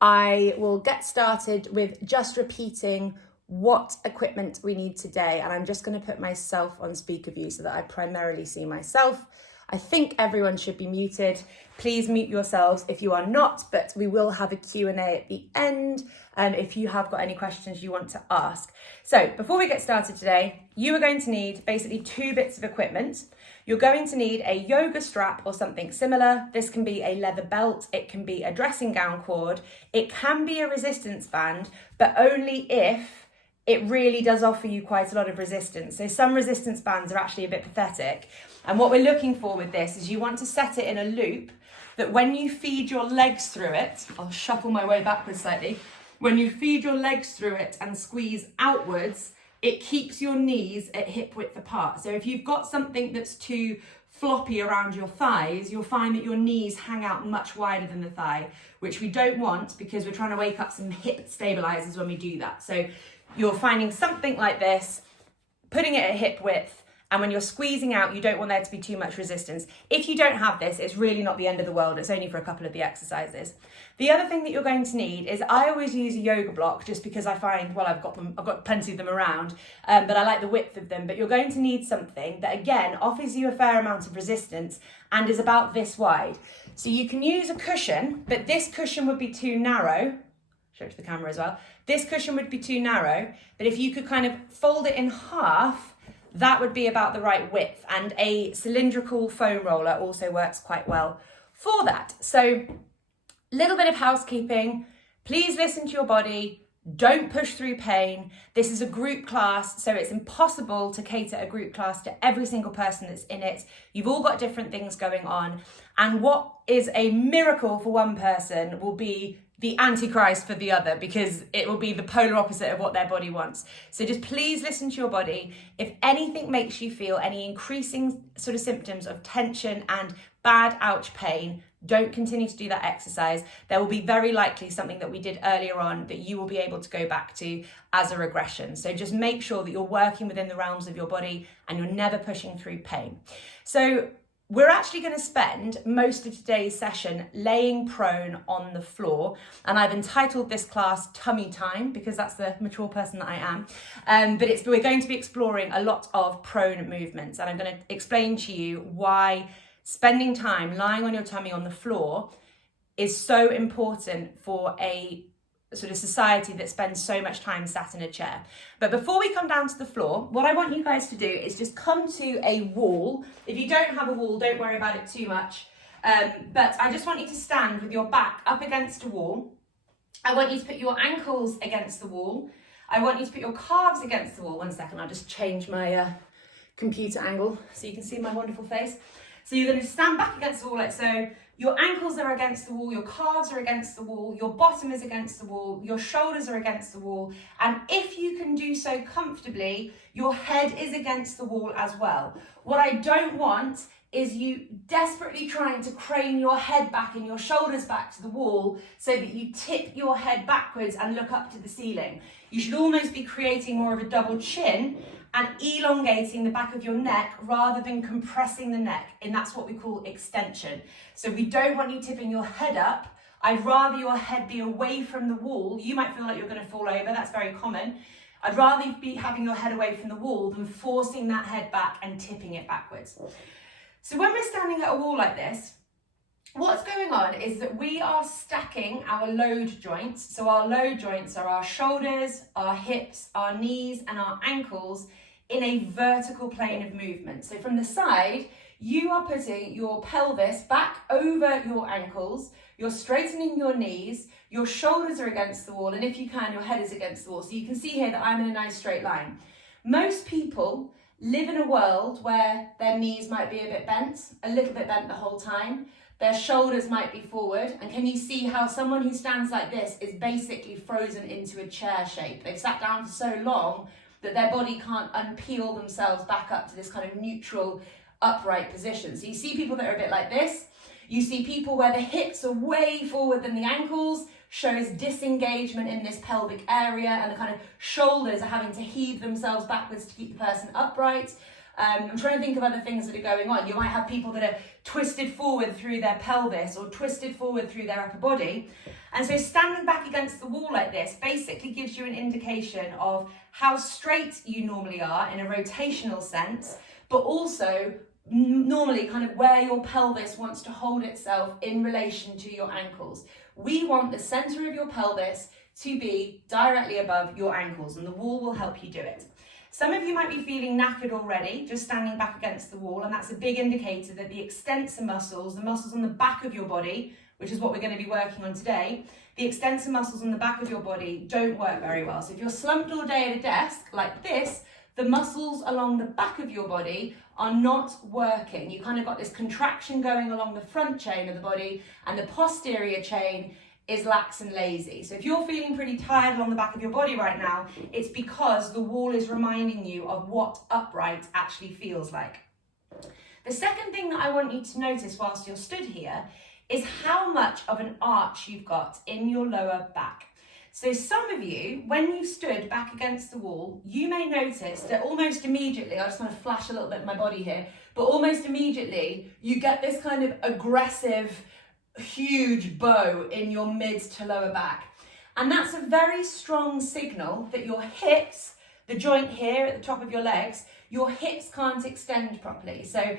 I will get started with just repeating what equipment we need today. And I'm just going to put myself on speaker view so that I primarily see myself. I think everyone should be muted. Please mute yourselves if you are not, but we will have a Q&A at the end if you have got any questions you want to ask. So before we get started today, you are going to need basically 2 bits of equipment. You're going to need a yoga strap or something similar. This can be a leather belt, it can be a dressing gown cord, it can be a resistance band, but only if it really does offer you quite a lot of resistance. So some resistance bands are actually a bit pathetic. And what we're looking for with this is you want to set it in a loop that when you feed your legs through it, I'll shuffle my way backwards slightly. When you feed your legs through it and squeeze outwards, it keeps your knees at hip width apart. So if you've got something that's too floppy around your thighs, you'll find that your knees hang out much wider than the thigh, which we don't want because we're trying to wake up some hip stabilizers when we do that. So you're finding something like this, putting it at hip width, and when you're squeezing out, you don't want there to be too much resistance. If you don't have this, it's really not the end of the world. It's only for a couple of the exercises. The other thing that you're going to need is, I always use a yoga block just because I find, well, I've got plenty of them around, but I like the width of them. But you're going to need something that, again, offers you a fair amount of resistance and is about this wide. So you can use a cushion, but this cushion would be too narrow. Show it to the camera as well. This cushion would be too narrow, but if you could kind of fold it in half, that would be about the right width. And a cylindrical foam roller also works quite well for that. So, little bit of housekeeping. Please listen to your body. Don't push through pain. This is a group class, so it's impossible to cater a group class to every single person that's in it. You've all got different things going on. And what is a miracle for one person will be the antichrist for the other, because it will be the polar opposite of what their body wants. So just please listen to your body. If anything makes you feel any increasing sort of symptoms of tension and bad ouch pain, don't continue to do that exercise. There will be very likely something that we did earlier on that you will be able to go back to as a regression. So just make sure that you're working within the realms of your body and you're never pushing through pain. So we're actually going to spend most of today's session laying prone on the floor, and I've entitled this class Tummy Time because that's the mature person that I am. But we're going to be exploring a lot of prone movements, and I'm going to explain to you why spending time lying on your tummy on the floor is so important for a sort of society that spends so much time sat in a chair. But before we come down to the floor, what I want you guys to do is just come to a wall. If you don't have a wall, don't worry about it too much. But I just want you to stand with your back up against a wall. I want you to put your ankles against the wall. I want you to put your calves against the wall. 1 second, I'll just change my computer angle so you can see my wonderful face. So you're going to stand back against the wall like so. Your ankles are against the wall, your calves are against the wall, your bottom is against the wall, your shoulders are against the wall. And if you can do so comfortably, your head is against the wall as well. What I don't want is you desperately trying to crane your head back and your shoulders back to the wall so that you tip your head backwards and look up to the ceiling. You should almost be creating more of a double chin and elongating the back of your neck rather than compressing the neck, and that's what we call extension. So we don't want you tipping your head up. I'd rather your head be away from the wall. You might feel like you're going to fall over, that's very common. I'd rather you be having your head away from the wall than forcing that head back and tipping it backwards. So when we're standing at a wall like this, what's going on is that we are stacking our load joints. So our load joints are our shoulders, our hips, our knees, and our ankles in a vertical plane of movement. So from the side, you are putting your pelvis back over your ankles, you're straightening your knees, your shoulders are against the wall, and if you can, your head is against the wall. So you can see here that I'm in a nice straight line. Most people live in a world where their knees might be a bit bent, a little bit bent the whole time. Their shoulders might be forward. And can you see how someone who stands like this is basically frozen into a chair shape? They've sat down for so long that their body can't unpeel themselves back up to this kind of neutral, upright position. So you see people that are a bit like this. You see people where the hips are way forward than the ankles, shows disengagement in this pelvic area, and the kind of shoulders are having to heave themselves backwards to keep the person upright. I'm trying to think of other things that are going on. You might have people that are twisted forward through their pelvis or twisted forward through their upper body. And so standing back against the wall like this basically gives you an indication of how straight you normally are in a rotational sense, but also normally kind of where your pelvis wants to hold itself in relation to your ankles. We want the center of your pelvis to be directly above your ankles, and the wall will help you do it. Some of you might be feeling knackered already, just standing back against the wall, and that's a big indicator that the extensor muscles, the muscles on the back of your body, which is what we're going to be working on today, the extensor muscles on the back of your body don't work very well. So if you're slumped all day at a desk like this, the muscles along the back of your body are not working. You kind of got this contraction going along the front chain of the body, and the posterior chain is lax and lazy. So if you're feeling pretty tired along the back of your body right now, it's because the wall is reminding you of what upright actually feels like. The second thing that I want you to notice whilst you're stood here is how much of an arch you've got in your lower back. So some of you, when you stood back against the wall, you may notice that almost immediately, I just want to flash a little bit of my body here, but almost immediately you get this kind of aggressive, huge bow in your mid to lower back. And that's a very strong signal that your hips, the joint here at the top of your legs, your hips can't extend properly. So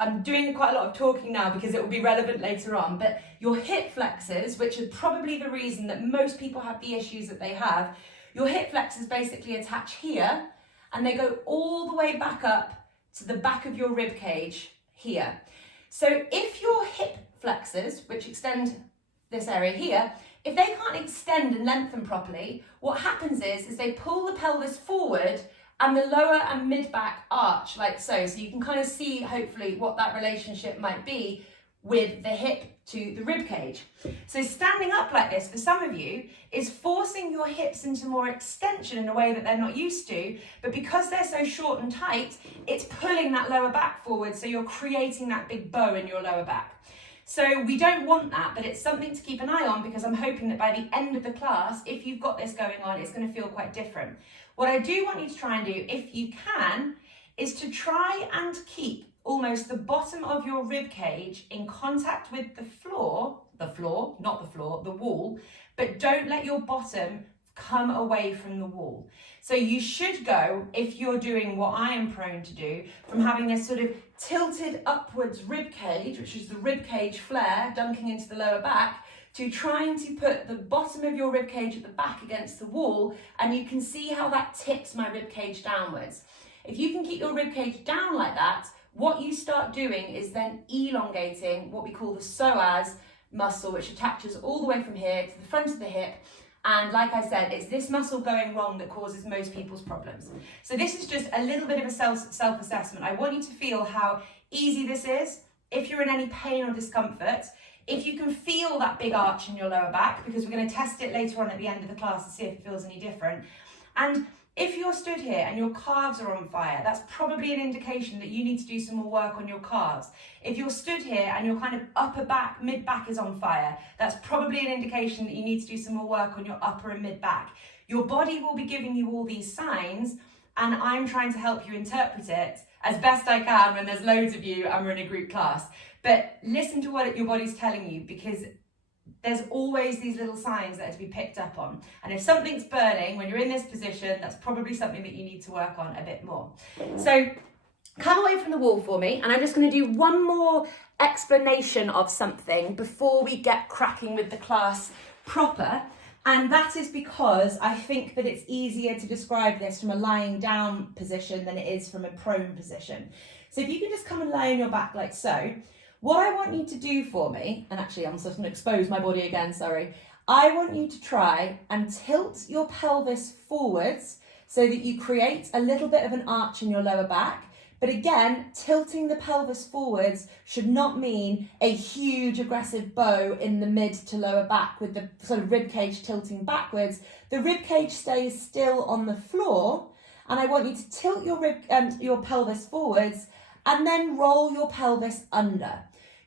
I'm doing quite a lot of talking now because it will be relevant later on, but your hip flexors, which are probably the reason that most people have the issues that they have, your hip flexors basically attach here and they go all the way back up to the back of your rib cage here. So if your hip flexors, which extend this area here, if they can't extend and lengthen properly, what happens is they pull the pelvis forward and the lower and mid back arch like so. So you can kind of see hopefully what that relationship might be with the hip to the rib cage. So standing up like this for some of you is forcing your hips into more extension in a way that they're not used to, but because they're so short and tight, it's pulling that lower back forward, so you're creating that big bow in your lower back. So we don't want that, but it's something to keep an eye on because I'm hoping that by the end of the class, if you've got this going on, it's going to feel quite different. What I do want you to try and do, if you can, is to try and keep almost the bottom of your rib cage in contact with the wall, but don't let your bottom come away from the wall. So you should go, if you're doing what I am prone to do, from having this sort of tilted upwards rib cage, which is the rib cage flare dunking into the lower back, to trying to put the bottom of your rib cage at the back against the wall, and you can see how that tips my rib cage downwards. If you can keep your rib cage down like that, what you start doing is then elongating what we call the psoas muscle, which attaches all the way from here to the front of the hip. And like I said, it's this muscle going wrong that causes most people's problems. So this is just a little bit of a self-assessment. I want you to feel how easy this is. If you're in any pain or discomfort, if you can feel that big arch in your lower back, because we're going to test it later on at the end of the class to see if it feels any different. And if you're stood here and your calves are on fire, that's probably an indication that you need to do some more work on your calves. If you're stood here and your kind of upper back, mid back is on fire, that's probably an indication that you need to do some more work on your upper and mid back. Your body will be giving you all these signs, and I'm trying to help you interpret it as best I can when there's loads of you and we're in a group class. But listen to what your body's telling you, because there's always these little signs that are to be picked up on. And if something's burning when you're in this position, that's probably something that you need to work on a bit more. So come away from the wall for me, and I'm just going to do one more explanation of something before we get cracking with the class proper. And that is because I think that it's easier to describe this from a lying down position than it is from a prone position. So if you can just come and lie on your back like so. What I want you to do for me, and actually I'm just going to expose my body again, sorry. I want you to try and tilt your pelvis forwards so that you create a little bit of an arch in your lower back. But again, tilting the pelvis forwards should not mean a huge aggressive bow in the mid to lower back with the sort of rib cage tilting backwards. The rib cage stays still on the floor, and I want you to tilt your pelvis forwards and then roll your pelvis under.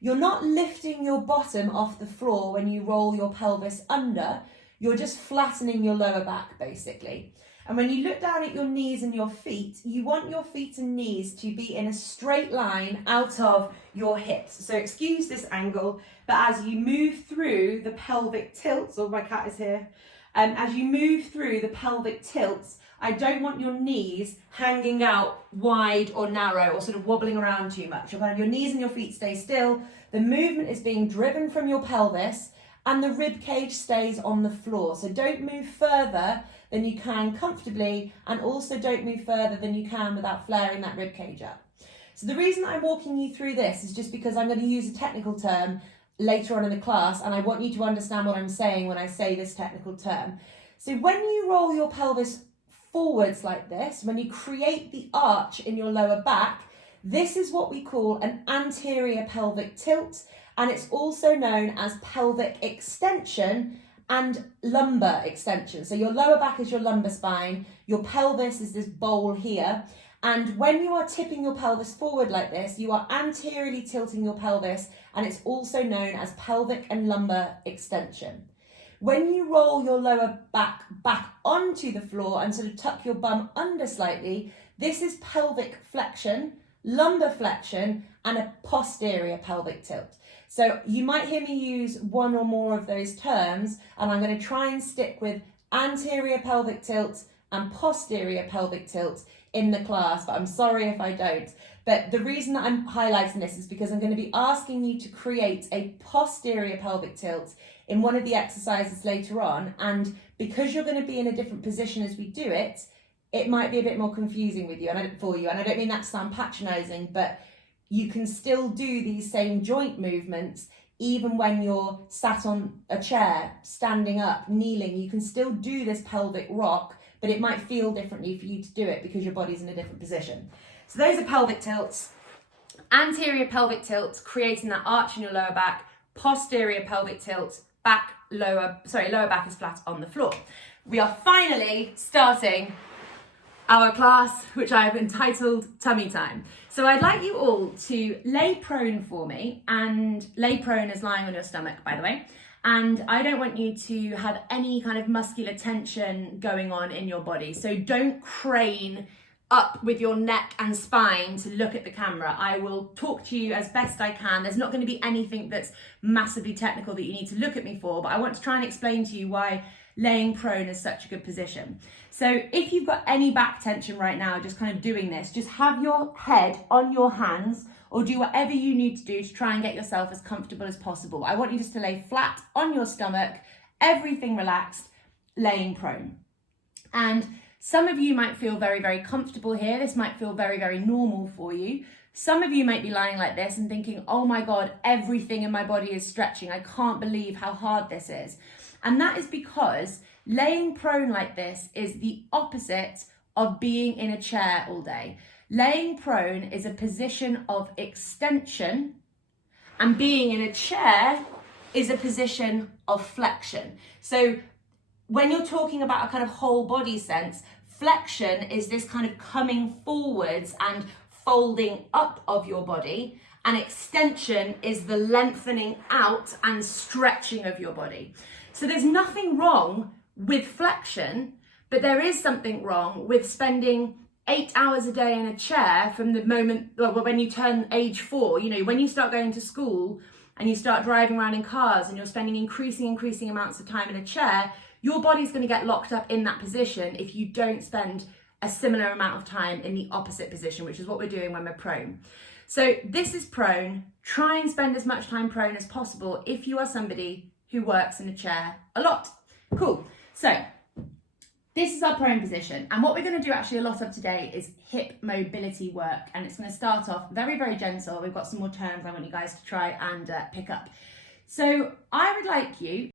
You're not lifting your bottom off the floor when you roll your pelvis under, you're just flattening your lower back basically. And when you look down at your knees and your feet, you want your feet and knees to be in a straight line out of your hips. So excuse this angle, but as you move through the pelvic tilts, or my cat is here, as you move through the pelvic tilts, I don't want your knees hanging out wide or narrow or sort of wobbling around too much. Your knees and your feet stay still. The movement is being driven from your pelvis and the rib cage stays on the floor. So don't move further than you can comfortably, and also don't move further than you can without flaring that rib cage up. So the reason I'm walking you through this is just because I'm going to use a technical term later on in the class, and I want you to understand what I'm saying when I say this technical term. So when you roll your pelvis forwards like this, when you create the arch in your lower back, this is what we call an anterior pelvic tilt, and it's also known as pelvic extension and lumbar extension. So your lower back is your lumbar spine, your pelvis is this bowl here, and when you are tipping your pelvis forward like this, you are anteriorly tilting your pelvis, and it's also known as pelvic and lumbar extension. When you roll your lower back onto the floor and sort of tuck your bum under slightly, this is pelvic flexion, lumbar flexion, and a posterior pelvic tilt. So you might hear me use one or more of those terms, and I'm going to try and stick with anterior pelvic tilt and posterior pelvic tilt in the class, but I'm sorry if I don't. But the reason that I'm highlighting this is because I'm going to be asking you to create a posterior pelvic tilt in one of the exercises later on, and because you're going to be in a different position as we do it, it might be a bit more confusing with you and I don't mean that to sound patronising, but you can still do these same joint movements even when you're sat on a chair, standing up, kneeling. You can still do this pelvic rock, but it might feel differently for you to do it because your body's in a different position. So those are pelvic tilts. Anterior pelvic tilt, creating that arch in your lower back. Posterior pelvic tilt, lower back is flat on the floor. We are finally starting our class, which I've entitled Tummy Time. So I'd like you all to lay prone for me, and lay prone is lying on your stomach, by the way. And I don't want you to have any kind of muscular tension going on in your body. So don't crane up with your neck and spine to look at the camera. I will talk to you as best I can. There's not going to be anything that's massively technical that you need to look at me for, but I want to try and explain to you why laying prone is such a good position. So if you've got any back tension right now, just kind of doing this, just have your head on your hands or do whatever you need to do to try and get yourself as comfortable as possible. I want you just to lay flat on your stomach, everything relaxed, laying prone. And some of you might feel very, very comfortable here. This might feel very, very normal for you. Some of you might be lying like this and thinking, oh my God, everything in my body is stretching. I can't believe how hard this is. And that is because laying prone like this is the opposite of being in a chair all day. Laying prone is a position of extension, and being in a chair is a position of flexion. So when you're talking about a kind of whole body sense, flexion is this kind of coming forwards and folding up of your body, and extension is the lengthening out and stretching of your body. So there's nothing wrong with flexion, but there is something wrong with spending 8 hours a day in a chair from the moment, well, when you turn age 4, you know, when you start going to school and you start driving around in cars and you're spending increasing amounts of time in a chair, your body's going to get locked up in that position if you don't spend a similar amount of time in the opposite position, which is what we're doing when we're prone. So this is prone. Try and spend as much time prone as possible if you are somebody who works in a chair a lot. Cool. So this is our prone position. And what we're going to do actually a lot of today is hip mobility work. And it's going to start off very, very gentle. We've got some more terms I want you guys to try and pick up. So I would like you